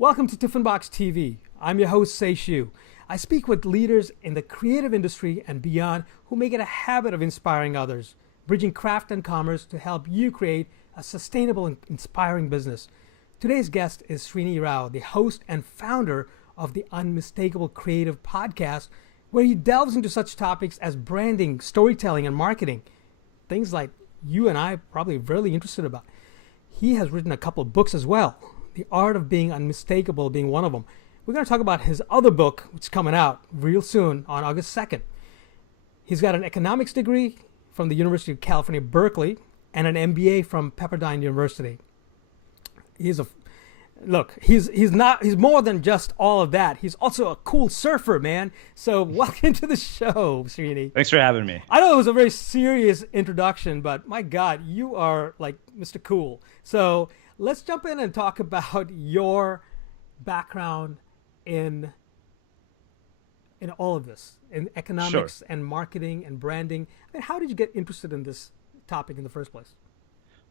Welcome to Tiffin Box TV. I'm your host, Sei Shu. I speak with leaders in the creative industry and beyond who make it a habit of inspiring others, bridging craft and commerce to help you create a sustainable and inspiring business. Today's guest is Srini Rao, the host and founder of the Unmistakable Creative podcast, where he delves into such topics as branding, storytelling, and marketing. Things like you and I are probably really interested about. He has written a couple of books as well, The Art of Being Unmistakable being one of them. We're going to talk about his other book, which is coming out real soon on August 2nd. He's got an economics degree from the University of California, Berkeley, and an MBA from Pepperdine University. He's more than just all of that. He's also a cool surfer, man. So welcome to the show, Srini. Thanks for having me. I know it was a very serious introduction, but my God, you are like Mr. Cool. So let's jump in and talk about your background in all of this, in economics and marketing and branding. I mean, how did you get interested in this topic in the first place?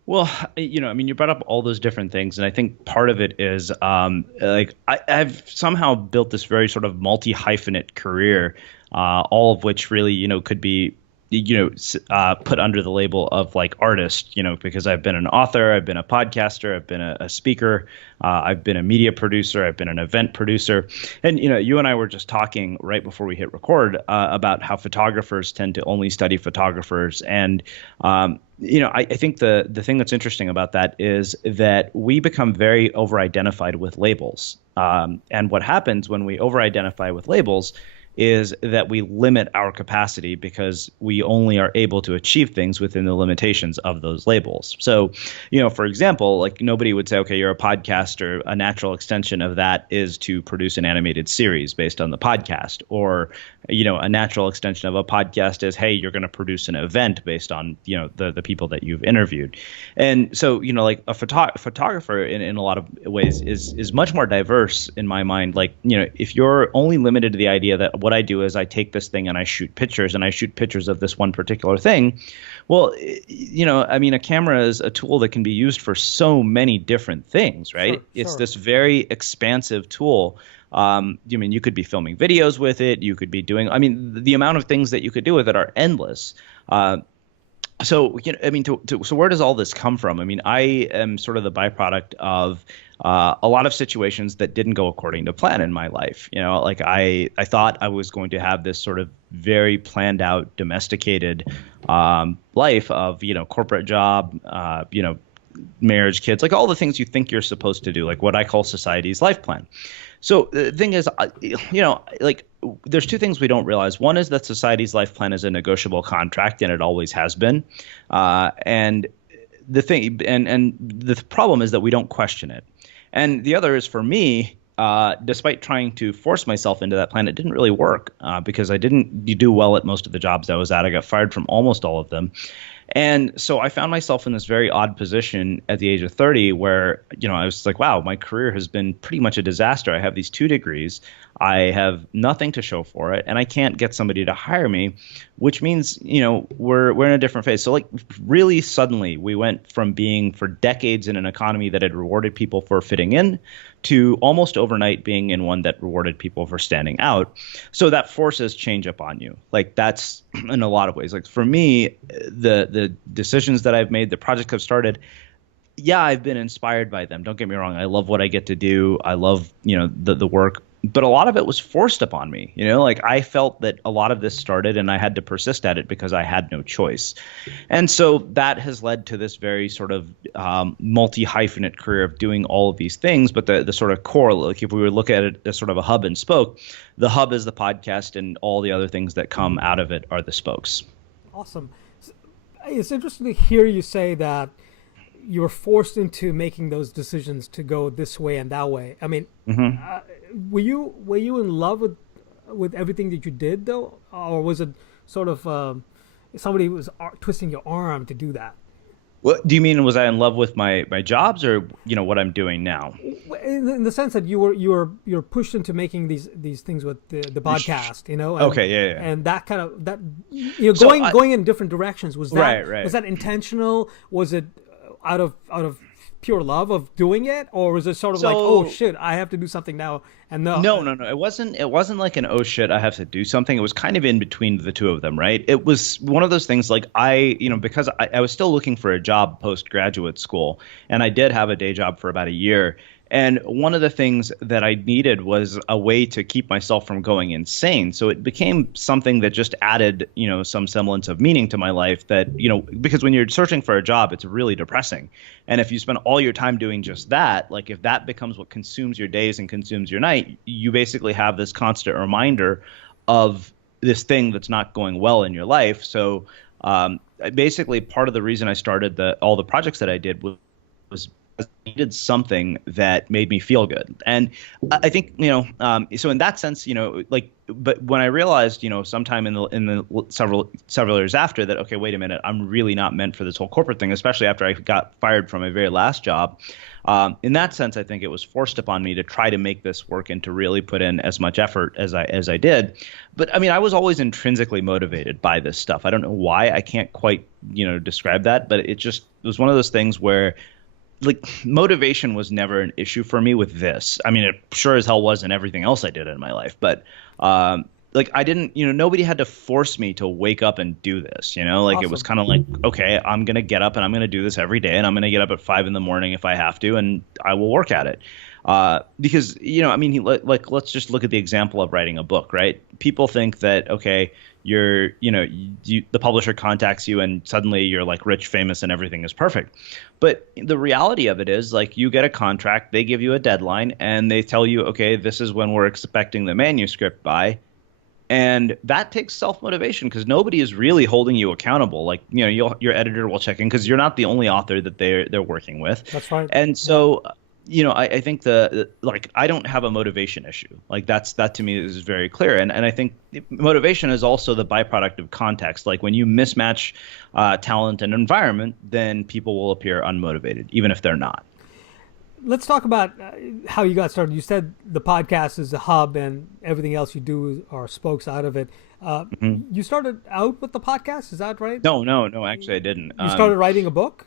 Well, you brought up all those different things, and I think part of it is I've somehow built this very sort of multi-hyphenate career, all of which really, could be, put under the label of like artist, because I've been an author, I've been a podcaster, I've been a speaker, I've been a media producer, I've been an event producer. And, you and I were just talking right before we hit record about how photographers tend to only study photographers. And, I think the thing that's interesting about that is that we become very over-identified with labels. And what happens when we over-identify with labels is that we limit our capacity because we only are able to achieve things within the limitations of those labels. So, for example, like nobody would say, okay, you're a podcaster. A natural extension of that is to produce an animated series based on the podcast. Or, a natural extension of a podcast is, hey, you're going to produce an event based on, the people that you've interviewed. And so, like a photographer in a lot of ways is much more diverse in my mind. Like, if you're only limited to the idea that what I do is I take this thing and I shoot pictures of this one particular thing. Well, a camera is a tool that can be used for so many different things, right? It's this very expansive tool. You could be filming videos with it. You could be doing, the amount of things that you could do with it are endless. So where does all this come from? I am sort of the byproduct of a lot of situations that didn't go according to plan in my life. I thought I was going to have this sort of very planned out, domesticated life of, corporate job, marriage, kids, like all the things you think you're supposed to do, like what I call society's life plan. So the thing is, there's two things we don't realize. One is that society's life plan is a negotiable contract, and it always has been. And the problem is that we don't question it. And the other is, for me, despite trying to force myself into that plan, it didn't really work because I didn't do well at most of the jobs I was at. I got fired from almost all of them. And so I found myself in this very odd position at the age of 30 where, I was like, wow, my career has been pretty much a disaster. I have these 2 degrees. I have nothing to show for it, and I can't get somebody to hire me, which means, we're in a different phase. So like really suddenly we went from being for decades in an economy that had rewarded people for fitting in to almost overnight being in one that rewarded people for standing out. So that forces change upon you. Like that's in a lot of ways. Like for me, the decisions that I've made, the projects I've started, yeah, I've been inspired by them. Don't get me wrong. I love what I get to do. I love, the work. But a lot of it was forced upon me. Like I felt that a lot of this started and I had to persist at it because I had no choice. And so that has led to this very sort of multi-hyphenate career of doing all of these things. But the sort of core, like if we were looking at it as sort of a hub and spoke, the hub is the podcast and all the other things that come out of it are the spokes. Awesome. It's interesting to hear you say that you were forced into making those decisions to go this way and that way. Were you in love with everything that you did though, or was it sort of somebody was twisting your arm to do that? What do you mean? Was I in love with my jobs, or what I'm doing now? In the sense that you're pushed into making these things with the podcast, And, okay, yeah. And that kind of going in different directions, was that right. Was that intentional? Was it out of pure love of doing it, or was it sort of like, oh So shit, I have to do something now? And no, no. It wasn't like an oh shit, I have to do something. It was kind of in between the two of them, right? It was one of those things like because I was still looking for a job post graduate school, and I did have a day job for about a year. And one of the things that I needed was a way to keep myself from going insane. So it became something that just added, some semblance of meaning to my life that, because when you're searching for a job, it's really depressing. And if you spend all your time doing just that, like if that becomes what consumes your days and consumes your night, you basically have this constant reminder of this thing that's not going well in your life. So basically part of the reason I started all the projects that I did was I needed something that made me feel good. And I think, so in that sense, but when I realized, sometime in the several years after that, okay, wait a minute, I'm really not meant for this whole corporate thing, especially after I got fired from my very last job. In that sense, I think it was forced upon me to try to make this work and to really put in as much effort as I did. But I mean, I was always intrinsically motivated by this stuff. I don't know why. I can't quite, describe that, but it was one of those things where like motivation was never an issue for me with this. I mean, it sure as hell wasn't everything else I did in my life, but I didn't, nobody had to force me to wake up and do this, awesome. It was kind of like, okay, I'm going to get up and I'm going to do this every day, and I'm going to get up at 5 a.m. if I have to, and I will work at it. Because, let's just look at the example of writing a book, right? People think that, okay, the publisher contacts you and suddenly you're like rich, famous, and everything is perfect. But the reality of it is like you get a contract, they give you a deadline, and they tell you, okay, this is when we're expecting the manuscript by. And that takes self-motivation because nobody is really holding you accountable. Like, your editor will check in because you're not the only author that they're working with. That's right. And so I think I don't have a motivation issue. Like that to me is very clear. And I think motivation is also the byproduct of context. Like when you mismatch talent and environment, then people will appear unmotivated, even if they're not. Let's talk about how you got started. You said the podcast is the hub and everything else you do are spokes out of it. You started out with the podcast, is that right? No, actually I didn't. You started writing a book?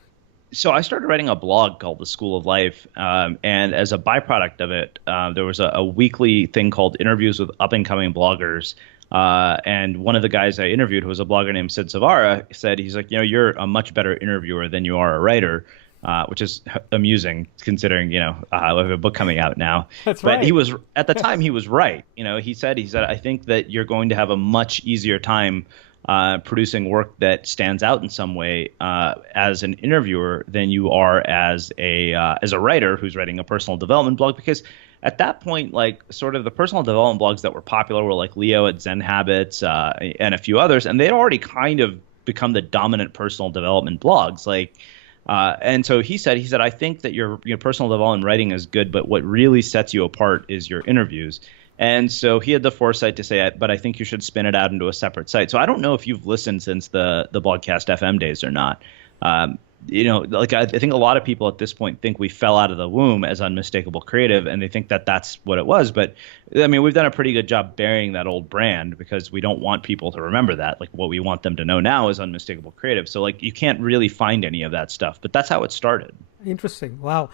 So I started writing a blog called The School of Life, and as a byproduct of it, there was a weekly thing called Interviews with Up-and-Coming Bloggers, and one of the guys I interviewed, who was a blogger named Sid Savara, said, he's like, you're a much better interviewer than you are a writer, which is amusing considering, I have a book coming out now. That's right. But he was, at the time, he was right. He said, I think that you're going to have a much easier time producing work that stands out in some way as an interviewer than you are as a writer who's writing a personal development blog, because at that point, like sort of the personal development blogs that were popular were like Leo at Zen Habits and a few others, and they'd already kind of become the dominant personal development blogs. And so he said, I think that your personal development writing is good, but what really sets you apart is your interviews. And so he had the foresight to say, but I think you should spin it out into a separate site. So I don't know if you've listened since the Blogcast FM days or not. I think a lot of people at this point think we fell out of the womb as Unmistakable Creative, and they think that that's what it was. But I mean, we've done a pretty good job burying that old brand because we don't want people to remember that. Like what we want them to know now is Unmistakable Creative. So like you can't really find any of that stuff, but that's how it started. Interesting. Wow.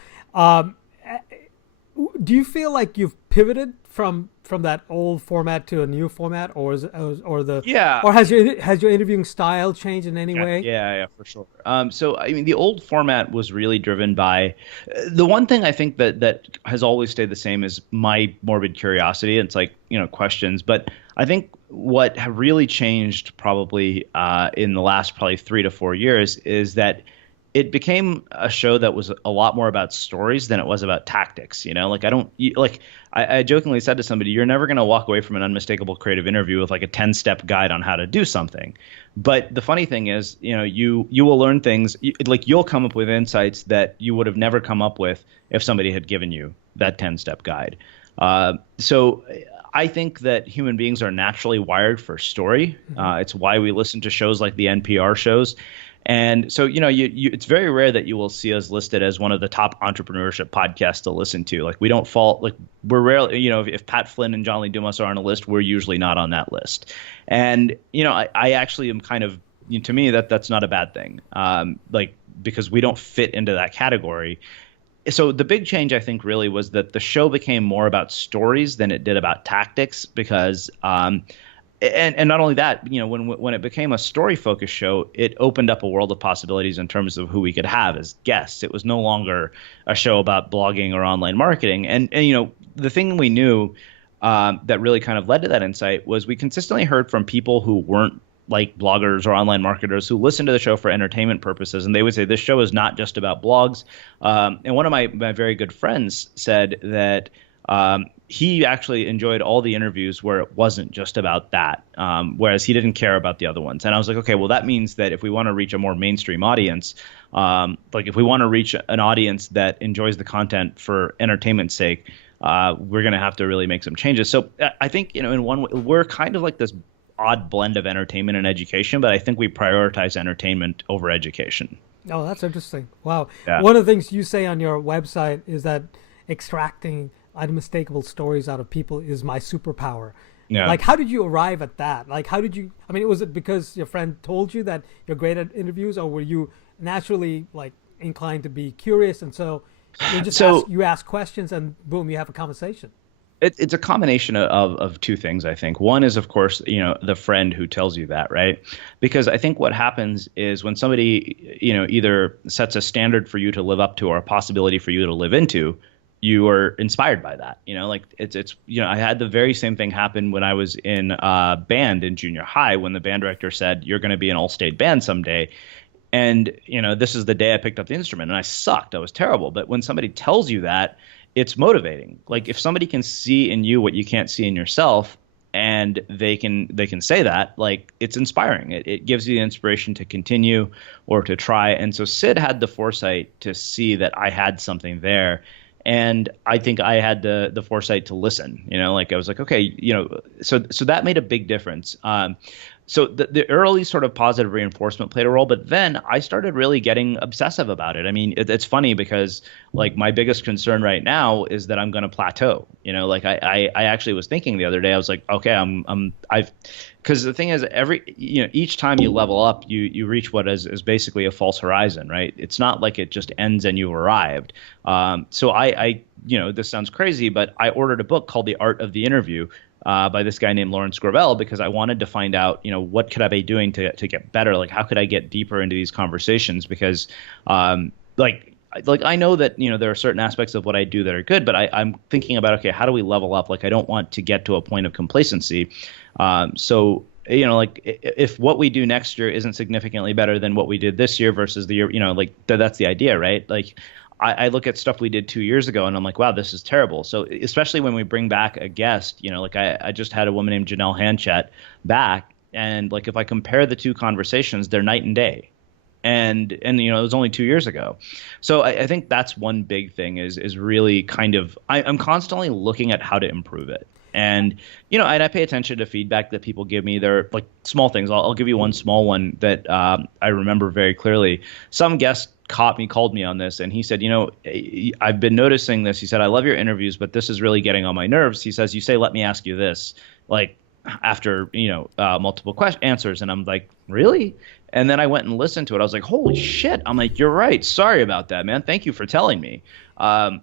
Do you feel like you've pivoted from that old format to a new format, or has your interviewing style changed in any way? Yeah, for sure. So I mean, the old format was really driven by the one thing I think that has always stayed the same is my morbid curiosity. It's like questions, but I think what have really changed probably in the last probably 3 to 4 years is that it became a show that was a lot more about stories than it was about tactics. I jokingly said to somebody, you're never going to walk away from an Unmistakable Creative interview with like a 10-step guide on how to do something. But the funny thing is, you will learn things, you'll come up with insights that you would have never come up with if somebody had given you that 10-step guide. So I think that human beings are naturally wired for story. It's why we listen to shows like the NPR shows. And so, it's very rare that you will see us listed as one of the top entrepreneurship podcasts to listen to. Like we don't fall, like we're rarely, if Pat Flynn and John Lee Dumas are on a list, we're usually not on that list. And, I actually am kind of, to me, that's not a bad thing. Because we don't fit into that category. so the big change I think really was that the show became more about stories than it did about tactics because and not only that, when it became a story focused show, it opened up a world of possibilities in terms of who we could have as guests. It was no longer a show about blogging or online marketing. And the thing we knew that really kind of led to that insight was we consistently heard from people who weren't like bloggers or online marketers who listened to the show for entertainment purposes. And they would say, this show is not just about blogs. And one of my very good friends said that he actually enjoyed all the interviews where it wasn't just about that, whereas he didn't care about the other ones. And I was like, okay, well, that means that if we want to reach a more mainstream audience, like if we want to reach an audience that enjoys the content for entertainment's sake, we're going to have to really make some changes. So I think, in one way, we're kind of like this odd blend of entertainment and education, but I think we prioritize entertainment over education. Oh, that's interesting. Wow. Yeah. One of the things you say on your website is that extracting unmistakable stories out of people is my superpower. Yeah. Like, how did you arrive at that? Like, how did you, I mean, was it because your friend told you that you're great at interviews, or were you naturally like inclined to be curious? And so you ask questions and boom, you have a conversation. It's a combination of two things, I think. One is, of course, the friend who tells you that, right? Because I think what happens is when somebody, either sets a standard for you to live up to or a possibility for you to live into, you are inspired by that. Like it's I had the very same thing happen when I was in band in junior high when the band director said, you're going to be an all-state band someday. And, this is the day I picked up the instrument and I sucked. I was terrible. But when somebody tells you that, it's motivating. Like if somebody can see in you what you can't see in yourself and they can say that, like it's inspiring. It gives you the inspiration to continue or to try. And so Sid had the foresight to see that I had something there. And I think I had the foresight to listen, like I was like, okay, so that made a big difference. So the early sort of positive reinforcement played a role, but then I started really getting obsessive about it. I mean, it's funny because like my biggest concern right now is that I'm going to plateau. Like I actually was thinking the other day, I was like, okay, because the thing is each time you level up, you reach what is basically a false horizon, right? It's not like it just ends and you've arrived. So I this sounds crazy, but I ordered a book called The Art of the Interview, by this guy named Lawrence Gravel, because I wanted to find out, what could I be doing to get better? Like, how could I get deeper into these conversations? Because, like I know that, there are certain aspects of what I do that are good, but I'm thinking about, okay, how do we level up? Like, I don't want to get to a point of complacency. So, like if what we do next year isn't significantly better than what we did this year versus the year, like that's the idea, right? Like, I look at stuff we did 2 years ago and I'm like, wow, this is terrible. So especially when we bring back a guest, like I just had a woman named Janelle Hanchet back. And like, if I compare the two conversations, they're night and day. And it was only 2 years ago. So I think that's one big thing is really kind of, I'm constantly looking at how to improve it. And, and I pay attention to feedback that people give me. They're like small things. I'll give you one small one that I remember very clearly. Some guest called me on this, and he said, I've been noticing this. He said, I love your interviews, but this is really getting on my nerves. He says, you say, let me ask you this, like after, multiple answers. And I'm like, really? And then I went and listened to it. I was like, holy shit. I'm like, you're right. Sorry about that, man. Thank you for telling me. And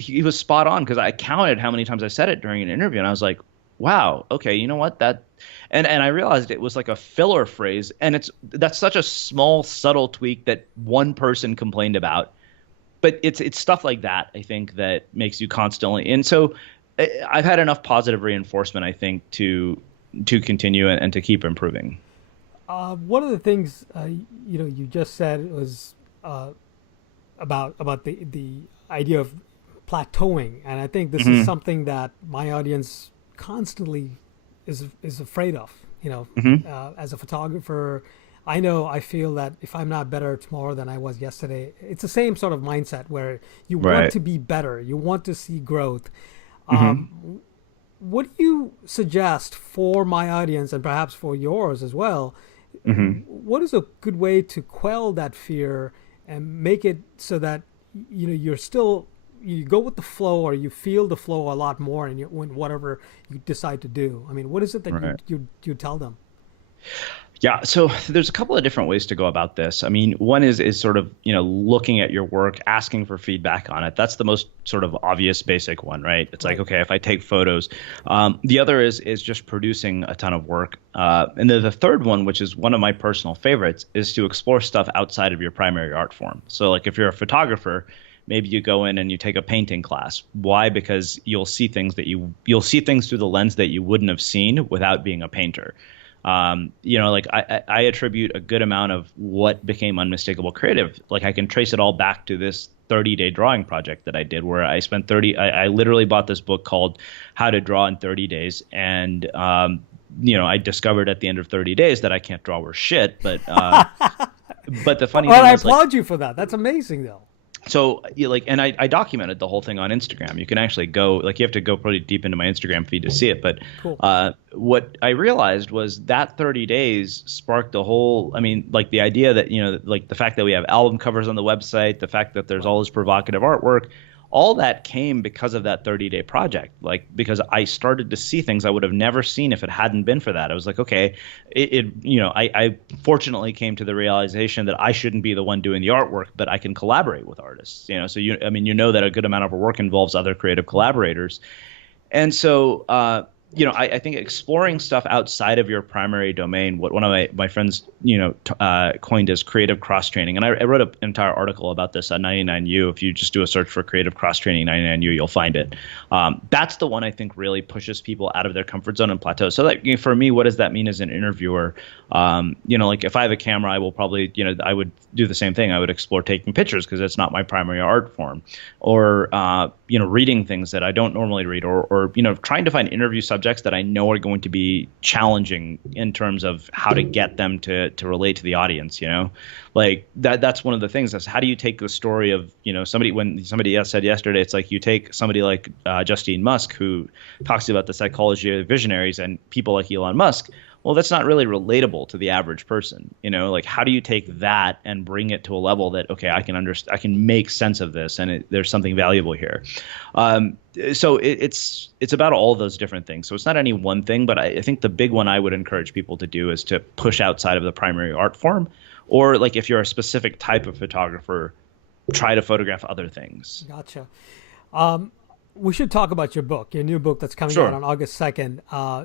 he was spot on because I counted how many times I said it during an interview. And I was like, wow, okay, you know what? And I realized it was like a filler phrase. And that's such a small, subtle tweak that one person complained about. But it's stuff like that, I think, that makes you constantly. And so I've had enough positive reinforcement, I think, to continue and to keep improving. One of the things you just said was about the idea of plateauing, and I think this is something that my audience constantly is afraid of. As a photographer, I feel that if I'm not better tomorrow than I was yesterday, it's the same sort of mindset where you want to be better, you want to see growth. What do you suggest for my audience and perhaps for yours as well? What is a good way to quell that fear and make it so that you go with the flow, or you feel the flow a lot more in whatever you decide to do? I mean, what is it that you tell them? Yeah, so there's a couple of different ways to go about this. I mean, one is sort of, looking at your work, asking for feedback on it. That's the most sort of obvious basic one, right? It's like, Right. okay, if I take photos. The other is just producing a ton of work. And then the third one, which is one of my personal favorites, is to explore stuff outside of your primary art form. So like if you're a photographer, maybe you go in and you take a painting class. Why? Because you'll see things through the lens that you wouldn't have seen without being a painter. Like I attribute a good amount of what became Unmistakable Creative. Like I can trace it all back to this 30-day drawing project that I did where I spent I literally bought this book called How to Draw in 30 Days. And, I discovered at the end of 30 days that I can't draw worth shit. But the funny Well, thing I is, like, applaud you for that. That's amazing, though. so and I documented the whole thing on Instagram. You can actually go, like, you have to go pretty deep into my Instagram feed to see it. But Cool. what I realized was that 30 days sparked I mean, like the idea that, like the fact that we have album covers on the website, the fact that there's all this provocative artwork, all that came because of that 30-day project. Like, because I started to see things I would have never seen if it hadn't been for that. I was like, okay, I fortunately came to the realization that I shouldn't be the one doing the artwork, but I can collaborate with artists, so that a good amount of our work involves other creative collaborators. And so, I think exploring stuff outside of your primary domain, what one of my friends, coined as creative cross-training. And I wrote an entire article about this on 99U. If you just do a search for creative cross-training 99U, you'll find it. That's the one I think really pushes people out of their comfort zone and plateau. So like, for me, what does that mean as an interviewer? Like if I have a camera, I will probably, I would do the same thing. I would explore taking pictures because it's not my primary art form, or, reading things that I don't normally read, or trying to find interview subjects that I know are going to be challenging in terms of how to get them to relate to the audience, like that's one of the things. That's how do you take the story of, when somebody else said yesterday, it's like you take somebody like Justine Musk, who talks about the psychology of visionaries, and people like Elon Musk. Well, that's not really relatable to the average person, like how do you take that and bring it to a level that, okay, I can make sense of this, and there's something valuable here. So it's about all of those different things. So it's not any one thing, but I think the big one I would encourage people to do is to push outside of the primary art form, or like if you're a specific type of photographer, try to photograph other things. Gotcha. We should talk about your book, your new book that's coming Sure. out on August 2nd.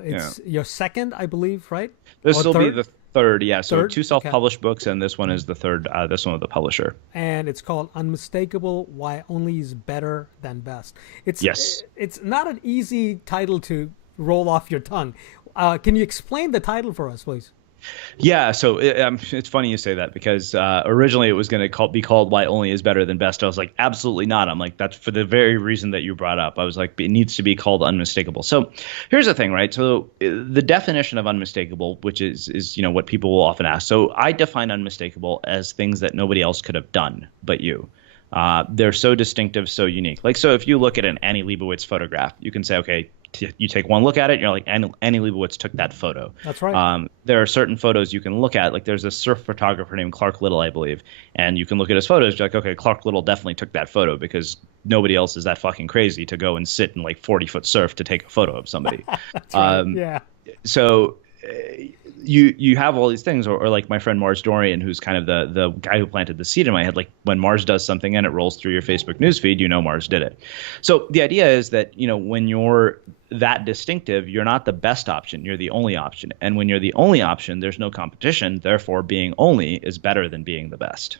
It's your second, I believe, right? This Or will be third? the third, yeah. So Third? two Okay. self-published books, and this one is the third. This one with the publisher. And it's called Unmistakable: Why Only is Better Than Best. Yes. It's not an easy title to roll off your tongue. Can you explain the title for us, please? Yeah, so it's funny you say that, because originally it was going to be called Why Only is Better Than Best. I was like, absolutely not. I'm like, that's for the very reason that you brought up. I was like, it needs to be called Unmistakable. So here's the thing, right? So the definition of unmistakable, which is what people will often ask. So I define unmistakable as things that nobody else could have done but you. They're so distinctive, so unique. Like, so if you look at an Annie Leibovitz photograph, you can say, okay, you take one look at it, and you're like, Annie Leibovitz took that photo. That's right. There are certain photos you can look at. Like, there's a surf photographer named Clark Little, I believe, and you can look at his photos. You're like, okay, Clark Little definitely took that photo, because nobody else is that fucking crazy to go and sit in like 40-foot surf to take a photo of somebody. That's right. Yeah. So you have all these things, or like my friend Mars Dorian, who's kind of the guy who planted the seed in my head. Like, when Mars does something and it rolls through your Facebook newsfeed, Mars did it. So the idea is that, when you're that distinctive, you're not the best option, you're the only option. And when you're the only option, there's no competition. Therefore, being only is better than being the best.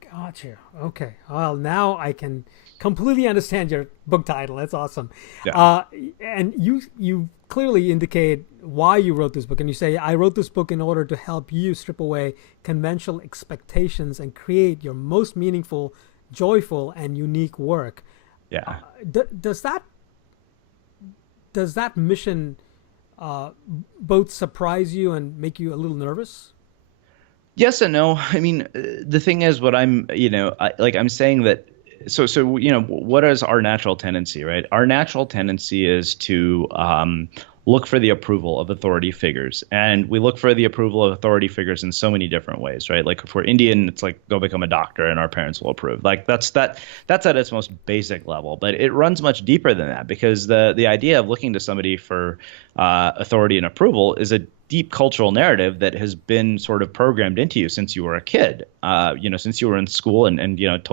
Gotcha. Okay. Well, now I can completely understand your book title. That's awesome. Yeah. And you clearly indicate why you wrote this book, and you say, I wrote this book in order to help you strip away conventional expectations and create your most meaningful, joyful, and unique work. Yeah. Does that mission both surprise you and make you a little nervous? Yes and no. I mean, the thing is, what I'm saying that. So what is our natural tendency, right? Our natural tendency is to look for the approval of authority figures, and we look for the approval of authority figures in so many different ways, right? Like, if we're Indian, it's like, go become a doctor and our parents will approve. Like, that's at its most basic level, but it runs much deeper than that, because the idea of looking to somebody for authority and approval is a deep cultural narrative that has been sort of programmed into you since you were a kid, since you were in school and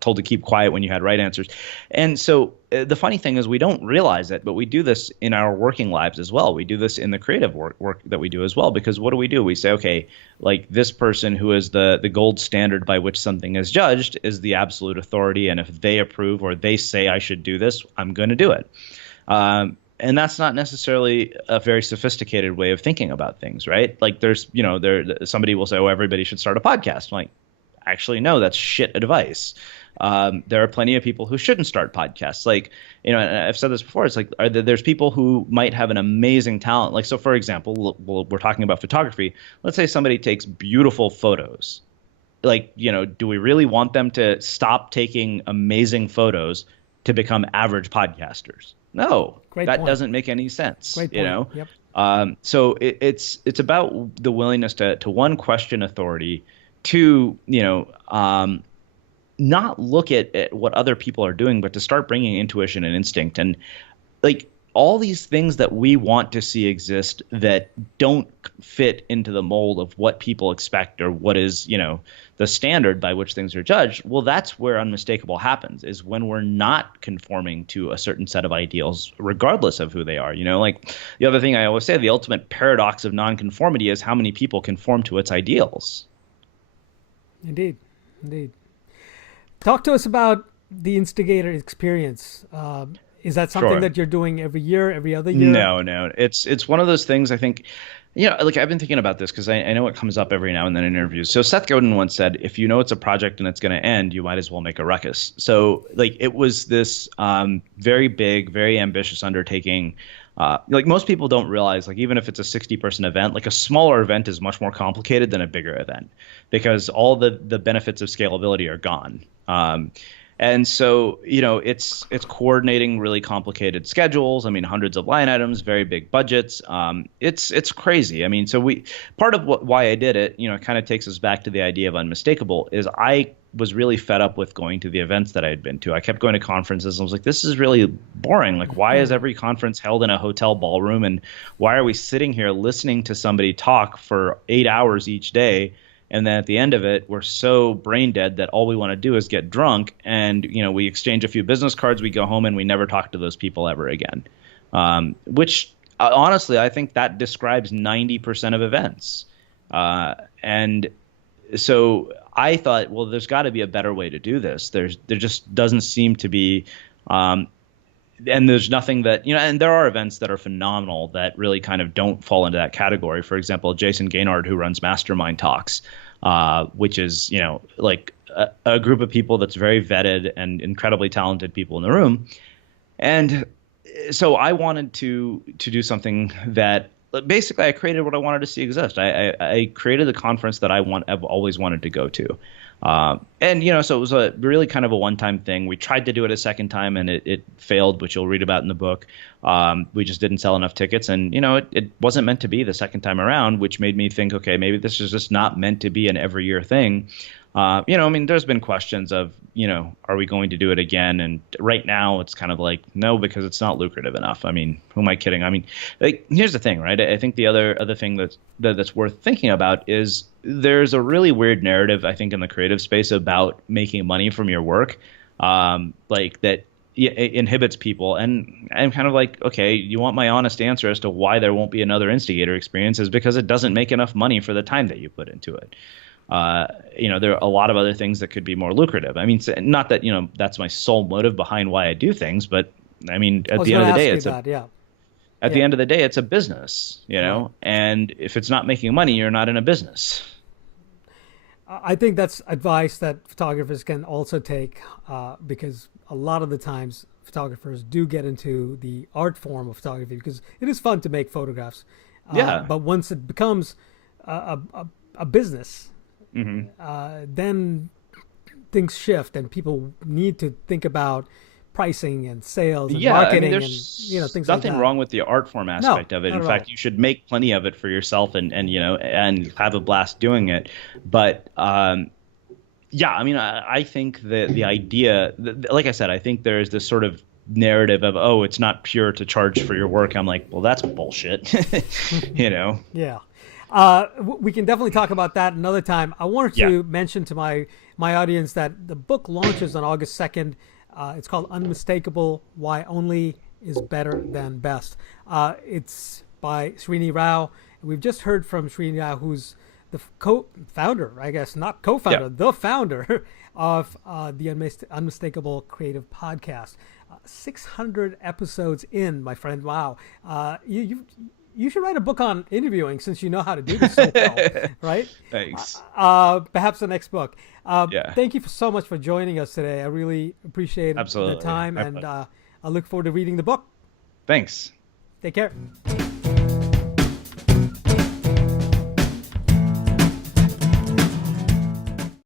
told to keep quiet when you had right answers. And so the funny thing is we don't realize it, but we do this in our working lives as well. We do this in the creative work that we do as well, because what do? We say, okay, like this person who is the gold standard by which something is judged is the absolute authority. And if they approve or they say I should do this, I'm going to do it. And that's not necessarily a very sophisticated way of thinking about things, right? Like somebody will say, oh, everybody should start a podcast. I'm like, actually, no, that's shit advice. There are plenty of people who shouldn't start podcasts. Like, and I've said this before, it's like there's people who might have an amazing talent. Like, so for example, we're talking about photography. Let's say somebody takes beautiful photos. Like, do we really want them to stop taking amazing photos to become average podcasters? No, that doesn't make any sense. Great point. Yep. So it's about the willingness to one, question authority, two, not look at what other people are doing, but to start bringing intuition and instinct. And like all these things that we want to see exist that don't fit into the mold of what people expect or what is, the standard by which things are judged. Well, that's where unmistakable happens, is when we're not conforming to a certain set of ideals, regardless of who they are. Like the other thing I always say, the ultimate paradox of nonconformity is how many people conform to its ideals. Indeed. Talk to us about the Instigator Experience. Is that something that you're doing every year, every other year? No. It's one of those things, I think, like I've been thinking about this because I know it comes up every now and then in interviews. So Seth Godin once said, if you know it's a project and it's going to end, you might as well make a ruckus. So like it was this very big, very ambitious undertaking. Like most people don't realize, like even if it's a 60-person event, like a smaller event is much more complicated than a bigger event because all the benefits of scalability are gone. And so, it's coordinating really complicated schedules. I mean, hundreds of line items, very big budgets. It's crazy. I mean, so part of why I did it, kind of takes us back to the idea of unmistakable, is I was really fed up with going to the events that I had been to. I kept going to conferences and I was like, this is really boring. Like, why is every conference held in a hotel ballroom? And why are we sitting here listening to somebody talk for 8 hours each day? And then at the end of it, we're so brain dead that all we want to do is get drunk. And, we exchange a few business cards, we go home, and we never talk to those people ever again. Which, honestly, I think that describes 90% of events. And so I thought, well, there's got to be a better way to do this. There just doesn't seem to be. And there's nothing that, and there are events that are phenomenal that really kind of don't fall into that category. For example, Jason Gaynard, who runs Mastermind Talks, which is, like a group of people that's very vetted and incredibly talented people in the room. And so I wanted to do something that basically I created what I wanted to see exist. I created a conference that I've always wanted to go to. And, so it was a really kind of a one-time thing. We tried to do it a second time and it failed, which you'll read about in the book. We just didn't sell enough tickets and, it wasn't meant to be the second time around, which made me think, okay, maybe this is just not meant to be an every year thing. I mean, there's been questions of, are we going to do it again? And right now it's kind of like, no, because it's not lucrative enough. I mean, who am I kidding? I mean, like, here's the thing, right? I think the other thing that's worth thinking about is there's a really weird narrative, I think, in the creative space about making money from your work, like that it inhibits people. And I'm kind of like, okay, you want my honest answer as to why there won't be another Instigator Experience is because it doesn't make enough money for the time that you put into it. There are a lot of other things that could be more lucrative. I mean, not that, that's my sole motive behind why I do things, but I mean, at the end of the day, the end of the day, it's a business, and if it's not making money, you're not in a business. I think that's advice that photographers can also take, because a lot of the times photographers do get into the art form of photography because it is fun to make photographs. But once it becomes a business, then things shift and people need to think about pricing and sales and marketing, and things like that. There's nothing wrong with the art form aspect of it. In fact, you should make plenty of it for yourself and have a blast doing it. But I mean, I think that the idea, like I said, I think there is this sort of narrative of, oh, it's not pure to charge for your work. I'm like, well, that's bullshit. Yeah. We can definitely talk about that another time. I wanted to mention to my audience that the book launches on August 2nd. It's called Unmistakable: Why Only is Better Than Best. It's by Srini Rao. We've just heard from Srini Rao, who's the co-founder, I guess, not co-founder, the founder of the Unmistakable Creative Podcast. 600 episodes in, my friend. Wow. You should write a book on interviewing, since you know how to do this so well, right? Thanks. Perhaps the next book. Thank you so much for joining us today. I really appreciate the time, and I look forward to reading the book. Thanks. Take care.